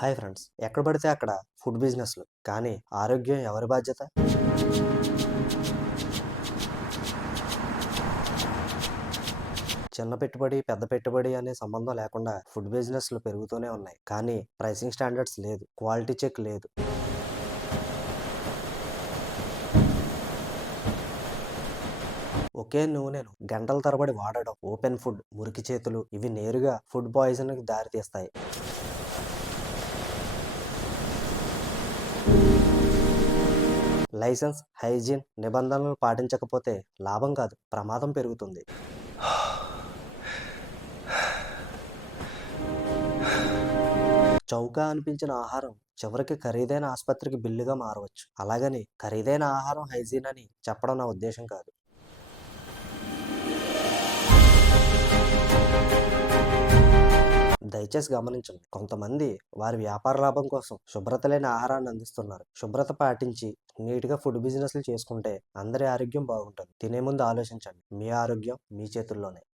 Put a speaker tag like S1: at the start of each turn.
S1: Hi friends. ఎక్కడ పడితే అక్కడ ఫుడ్ బిజినెస్లు. కానీ ఆరోగ్యం ఎవరి బాధ్యత? చిన్న పెట్టుబడి పెద్ద పెట్టుబడి అనే సంబంధం లేకుండా ఫుడ్ బిజినెస్లు పెరుగుతూనే ఉన్నాయి. కానీ ప్రైసింగ్ స్టాండర్డ్స్ లేదు. క్వాలిటీ చెక్ లేదు. ఒకే నూనెను గంటల తరబడి వాడడం ఓపెన్ ఫుడ్ మురికి చేతులు ఇవి నేరుగా ఫుడ్ పాయిజన్కి దారితీస్తాయి. లైసెన్స్ హైజీన్ నిబంధనలు పాటించకపోతే లాభం కాదు ప్రమాదం పెరుగుతుంది. చౌక అనిపించిన ఆహారం చివరికి ఖరీదైన ఆసుపత్రికి బిల్లుగా మారవచ్చు. అలాగని ఖరీదైన ఆహారం హైజీన్ అని చెప్పడం నా ఉద్దేశం కాదు. దయచేసి గమనించండి. కొంతమంది వారి వ్యాపార లాభం కోసం శుభ్రత లేని ఆహారాన్ని అందిస్తున్నారు. శుభ్రత పాటించి నీట్గా ఫుడ్ బిజినెస్లు చేసుకుంటే అందరి ఆరోగ్యం బాగుంటుంది. తినే ముందు ఆలోచించండి. మీ ఆరోగ్యం మీ చేతుల్లోనే.